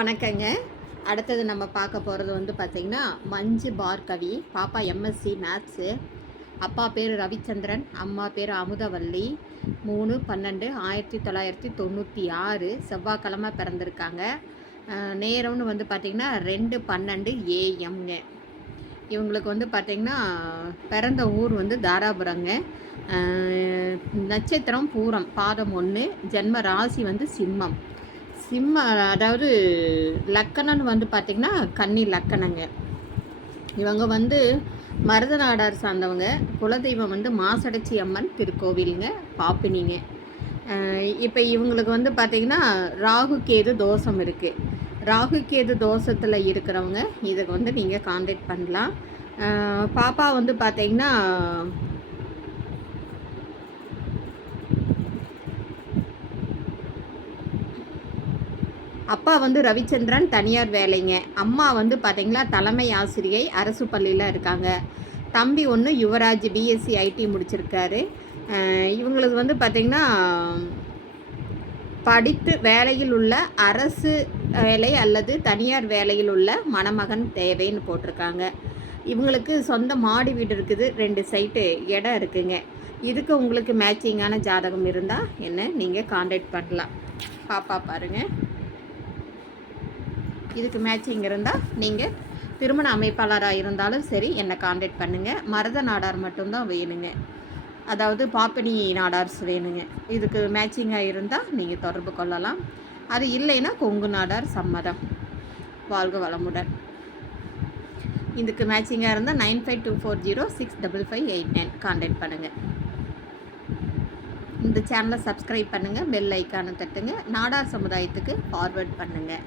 வணக்கங்க. அடுத்தது நம்ம பார்க்க போகிறது வந்து பார்த்திங்கன்னா மஞ்சு பார்கவி. பாப்பா எம்எஸ்சி மேத்ஸு. அப்பா பேர் ரவிச்சந்திரன், அம்மா பேர் அமுதவல்லி. 3/12/1996 செவ்வாய்க்கிழமை பிறந்திருக்காங்க. நேரம்னு வந்து பார்த்திங்கன்னா 2:12 AM. இவங்களுக்கு வந்து பார்த்திங்கன்னா பிறந்த ஊர் வந்து தாராபுரங்க. நட்சத்திரம் பூரம், பாதம் 1, ஜென்ம ராசி வந்து சிம்மம். அதாவது லக்கணன்னு வந்து பார்த்திங்கன்னா கன்னி லக்கணங்க. இவங்க வந்து மருதநாடார் சார்ந்தவங்க. குலதெய்வம் வந்து மாசடைச்சி அம்மன் திருக்கோவிலுங்க, பாப்பினிங்க. இப்போ இவங்களுக்கு வந்து பார்த்திங்கன்னா ராகு கேது தோஷம் இருக்குது. ராகு கேது தோஷத்தில் இருக்கிறவங்க இதுக்கு வந்து நீங்கள் கான்டாக்ட் பண்ணலாம். பாப்பா வந்து பார்த்திங்கன்னா அப்பா வந்து ரவிச்சந்திரன், தனியார் வேலைங்க. அம்மா வந்து பார்த்திங்களா தலைமை ஆசிரியை, அரசு பள்ளியில் இருக்காங்க. தம்பி ஒன்று யுவராஜ், பிஎஸ்சி ஐடி முடிச்சிருக்காரு. இவங்களுக்கு வந்து பார்த்திங்கன்னா படித்து வேலையில் உள்ள அரசு வேலை அல்லது தனியார் வேலையில் உள்ள மணமகன் தேவைன்னு போட்டிருக்காங்க. இவங்களுக்கு சொந்த மாடி வீடு இருக்குது, 2 சைட்டு இடம் இருக்குங்க. இதுக்கு உங்களுக்கு மேட்சிங்கான ஜாதகம் இருந்தால் என்ன நீங்கள் கான்டாக்ட் பண்ணலாம். பாப்பா பாருங்கள். இதுக்கு மேட்சிங் இருந்தால் நீங்கள் திருமண அமைப்பாளராக இருந்தாலும் சரி என்னை கான்டாக்ட் பண்ணுங்கள். மருத நாடார் மட்டும்தான் வேணுங்க, அதாவது பாப்பினி நாடார்ஸ் வேணுங்க. இதுக்கு மேட்சிங்காக இருந்தால் நீங்கள் தொடர்பு கொள்ளலாம். அது இல்லைன்னா கொங்கு நாடார் சம்மதம். வாழ்க வளமுடன். இதுக்கு மேட்சிங்காக இருந்தால் 9524065589 கான்டாக்ட் பண்ணுங்கள். இந்த சேனலை சப்ஸ்கிரைப் பண்ணுங்கள், பெல் ஐக்கானை தட்டுங்க, நாடார் சமுதாயத்துக்கு ஃபார்வர்ட் பண்ணுங்கள்.